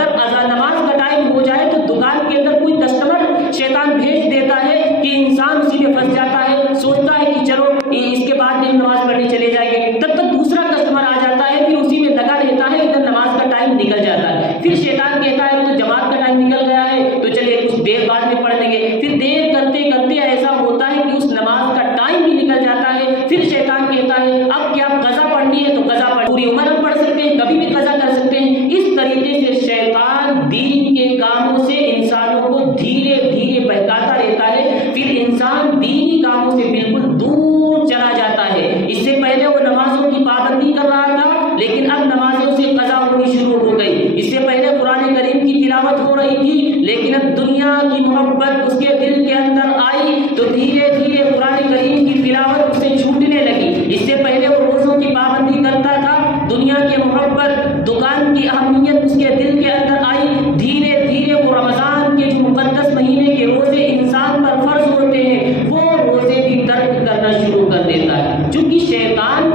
اگر نماز کا ٹائم ہو جائے تو دکان کے اندر کوئی کسٹمر شیطان بھیج دیتا ہے کہ انسان اسی میں پھنس جاتا ہے، سوچتا ہے کہ چلو اس کے بعد ہم نماز پڑھنے چلے جائیں گے، تب تک دوسرا کسٹمر آ جاتا ہے، پھر اسی میں لگا رہتا ہے، ادھر نماز کا ٹائم نکل جاتا ہے، پھر شیطان کہتا ہے تو جماعت کا ٹائم نکل گیا ہے تو چلیے کچھ دیر بعد میں پڑھ لیں گے، پھر دیر کرتے کرتے ایسا ہوتا ہے کہ اس نماز کا ٹائم بھی نکل جاتا ہے، پھر شیطان کہتا ہے اب کیا قضا پڑھنی ہے تو قضا پوری عمر ہم پڑھ سکتے ہیں، کبھی بھی قضا کر سکتے ہیں۔ اس طریقے سے شیطان دین کے کاموں سے انسانوں کو دھیرے دھیرے بہکاتا رہتا ہے، پھر انسان دینی کاموں سے بالکل دور چلا جاتا ہے۔ اس سے پہلے وہ نمازوں کی پابندی کر رہا تھا، لیکن اب نمازوں سے قضا ہونی شروع ہو گئی۔ اس سے پہلے قرآن کریم کی تلاوت ہو رہی تھی، لیکن اب دنیا کی محبت اس کے دل کے اندر آئی تو دھیرے دھیرے قرآن کریم کی تلاوت اس سے چھوٹنے لگی۔ اس سے پہلے وہ روزوں کی پابندی کرتا تھا، دنیا کی محبت، دکان کی اہمیت اس کے دل کے اندر آئی، دھیرے دھیرے وہ رمضان کے جو مقدس مہینے کے روزے انسان پر فرض ہوتے ہیں وہ روزے بھی ترک کرنا شروع کر دیتا ہے، چونکہ شیطان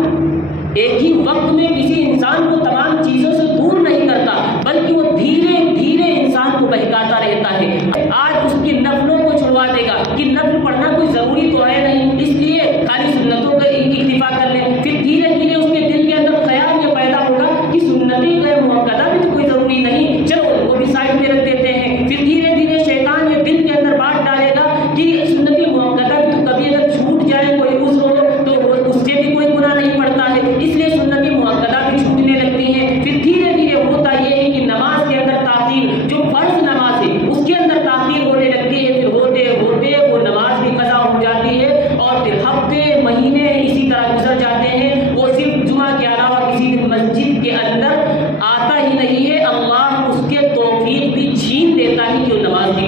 ایک ہی وقت میں کسی انسان کو تمام چیزوں سے دور نہیں کرتا، بلکہ وہ دھیرے دھیرے انسان کو بہکاتا رہتا ہے۔ آج اس کی نفلوں کو چھڑوا دے گا کہ نفل پڑھنا کوئی ضروری تو ہے نہیں، اس لیے خالی سنتوں کا اکتفا کر لیں، پھر دھیرے دھیرے اس کے دل کے اندر خیال یہ پیدا ہوگا کہ سنتیں غیر مؤکدہ بھی تو کوئی ضروری نہیں، چلو وہ بھی سائڈ میں رکھ دیتے ہیں، پھر دھیرے دھیرے شیطان یہ دل کے اندر بات ڈالے گا کہ سنت مؤکدہ بھی تو کبھی اگر چھوٹ جائے کوئی عذر ہو تو اس سے بھی کوئی گناہ نہیں پڑتا ہے، اس لیے سنت مؤکدہ بھی چھوٹنے لگتی ہیں۔ پھر دھیرے دھیرے ہوتا یہ ہے کہ نماز کے اندر تاخیر، جو فرض نماز ہے اس کے اندر تاخیر ہونے لگتی ہے، پھر ہوتے ہوتے وہ نماز بھی قضا ہو جاتی ہے، اور پھر ہفتے مہینے اسی طرح گزر جاتے ہیں، وہ صرف جمعہ کے علاوہ کسی دن مسجد کے اندر آتا ہی نہیں ہے، اللہ اس کے توفیق بھی چھین دیتا ہے کہ وہ نماز بھی